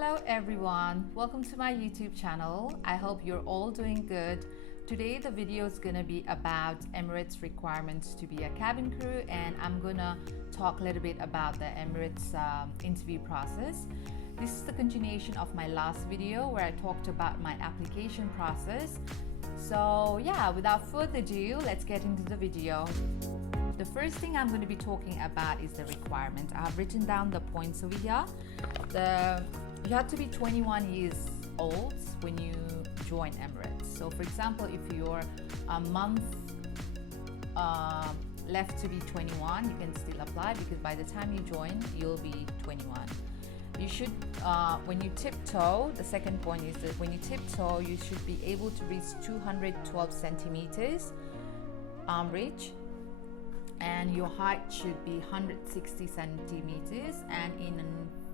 Hello everyone, welcome to my YouTube channel. I hope you're all doing good. Today the video is gonna be about Emirates requirements to be a cabin crew, and I'm gonna talk a little bit about the Emirates interview process. This is the continuation of my last video where I talked about my application process. So yeah, without further ado, let's get into the video. The first thing I'm going to be talking about is the requirement. I have written down the points over here. You have to be 21 years old when you join Emirates. So for example, if you're a month left to be 21, you can still apply, because by the time you join, you'll be 21. You should, when you tiptoe, the second point is that when you tiptoe, you should be able to reach 212 centimeters arm reach, and your height should be 160 centimeters, and in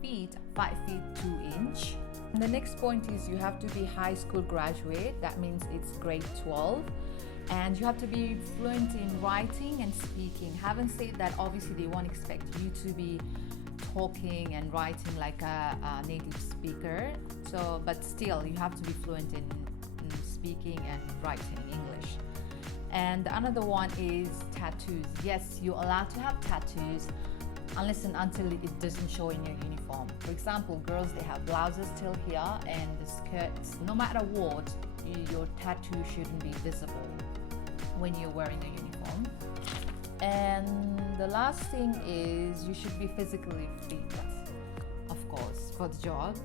feet, 5 feet 2 inch. And the next point is you have to be high school graduate. That means it's grade 12, and you have to be fluent in writing and speaking. Having said that, obviously they won't expect you to be talking and writing like a native speaker, so but still you have to be fluent in speaking and writing English. And another one is tattoos. Yes, you're allowed to have tattoos unless and until it doesn't show in your uniform. For example, girls, they have blouses till here, and the skirts, no matter what, your tattoo shouldn't be visible when you're wearing a uniform. And the last thing is you should be physically fit, of course, for the job.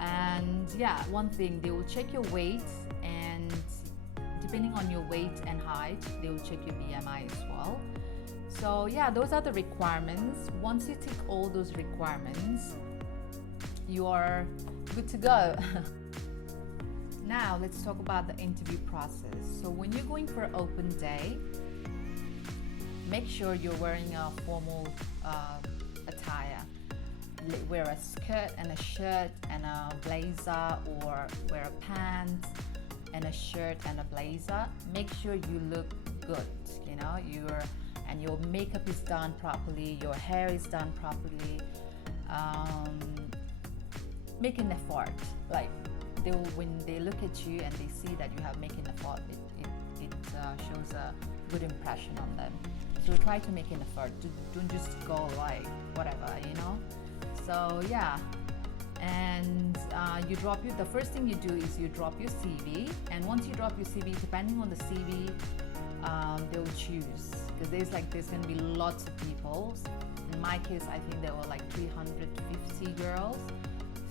And yeah, one thing, they will check your weight, and depending on your weight and height, they will check your BMI as well. So yeah, those are the requirements. Once you tick all those requirements, you are good to go. Now let's talk about the interview process. So when you're going for an open day, make sure you're wearing a formal attire. Wear a skirt and a shirt and a blazer, or wear a pants and a shirt and a blazer. Make sure you look good, you know, and your makeup is done properly, your hair is done properly. Make an effort. Like when they look at you and they see that you have made an effort, it shows a good impression on them. So try to make an effort. Don't just go like whatever, you know. So yeah. And the first thing you do is you drop your CV, and once you drop your CV, depending on the CV, they'll choose, because there's going to be lots of people. In my case, I think there were like 350 girls.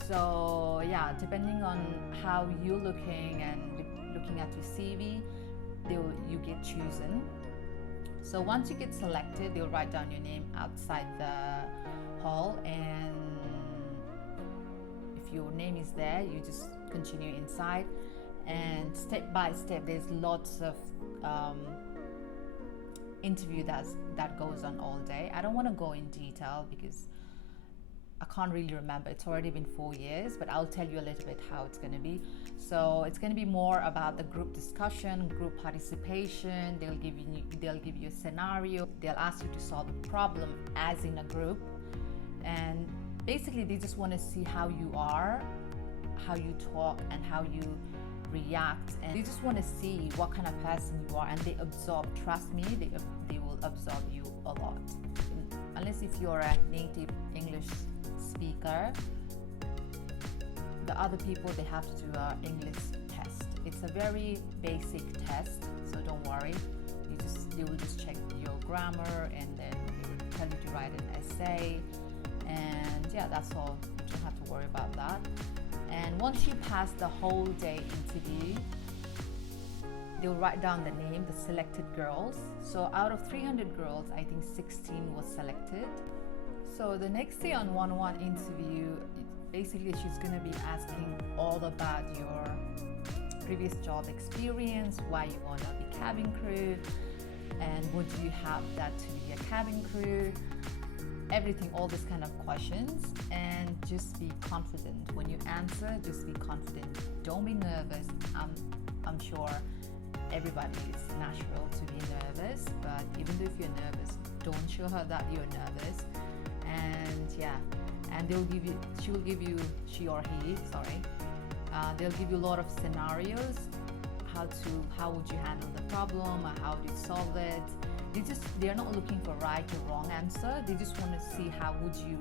So yeah, depending on how you're looking and looking at your CV, you get chosen. So once you get selected, they'll write down your name outside the hall, and your name is there, you just continue inside, and step by step there's lots of interview that goes on all day. I don't want to go in detail because I can't really remember. It's already been 4 years, but I'll tell you a little bit how it's going to be. So it's going to be more about the group discussion, group participation. They'll give you a scenario, they'll ask you to solve a problem as in a group, and basically they just want to see how you are, how you talk, and how you react, and they just want to see what kind of person you are, and they absorb. Trust me, they will absorb you a lot. Unless if you're a native English speaker, the other people, they have to do an English test. It's a very basic test, so don't worry. They will just check your grammar, and then they will tell you to write an essay. And yeah, that's all. You don't have to worry about that. And once you pass the whole day interview, they'll write down the name, the selected girls. So out of 300 girls, I think 16 was selected. So the next day on one-on-one interview, basically she's going to be asking all about your previous job experience, why you want to be cabin crew, and what do you have that to be a cabin crew, everything, all this kind of questions. And just be confident when you answer. Just be confident, don't be nervous. I'm sure everybody is natural to be nervous, but even though if you're nervous, don't show her that you're nervous. And yeah, and she or he, sorry, they'll give you a lot of scenarios, how would you handle the problem, or how do you solve it. They're not looking for right or wrong answer. They just want to see how would you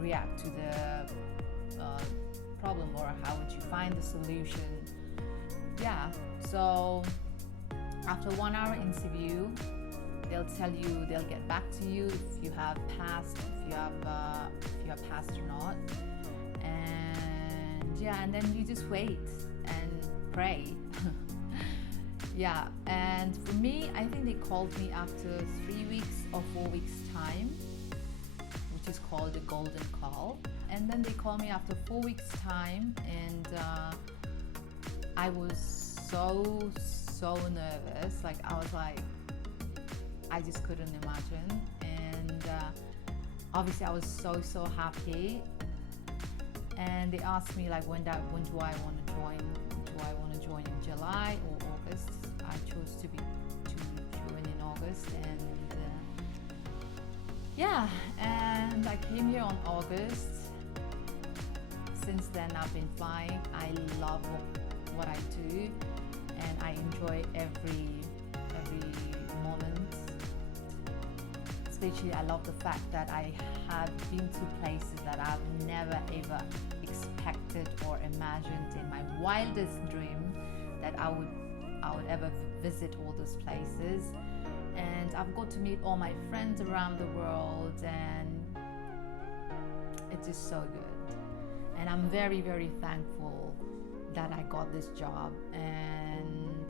react to the problem, or how would you find the solution. Yeah, so after 1 hour interview, they'll get back to you if you have passed or not. And yeah, and then you just wait and pray. Yeah, and for me, I think they called me after 3 weeks or 4 weeks time, which is called the golden call. And then they called me after 4 weeks time, and I was so nervous. Like, I was like, I just couldn't imagine. And obviously I was so happy. And they asked me like, when do I want to join? Do I want to join in July or August? I chose to join in August, and yeah, and I came here on August. Since then I've been flying. I love what I do, and I enjoy every moment. Especially I love the fact that I have been to places that I've never ever expected or imagined in my wildest dream that I would ever visit all those places. And I've got to meet all my friends around the world, and it's just so good. And I'm very thankful that I got this job, and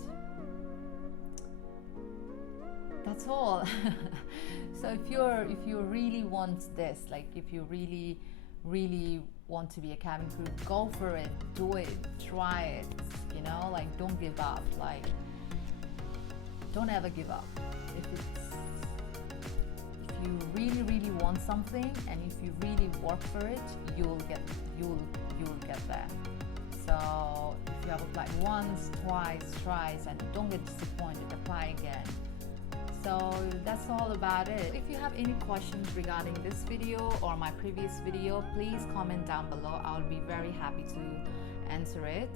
that's all. So if you really want this, like if you really want to be a cabin crew, go for it, do it, try it, you know, like don't give up, like don't ever give up. If you really want something, and if you really work for it, you'll get there. So if you have applied once, twice, thrice, and don't get disappointed, apply again. So that's all about it. If you have any questions regarding this video or my previous video, please comment down below. I'll be very happy to answer it.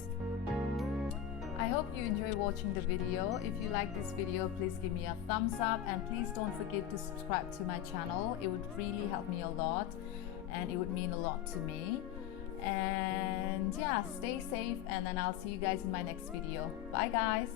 I hope you enjoy watching the video. If you like this video, please give me a thumbs up, and please don't forget to subscribe to my channel. It would really help me a lot, and it would mean a lot to me. And yeah, stay safe, and then I'll see you guys in my next video. Bye guys.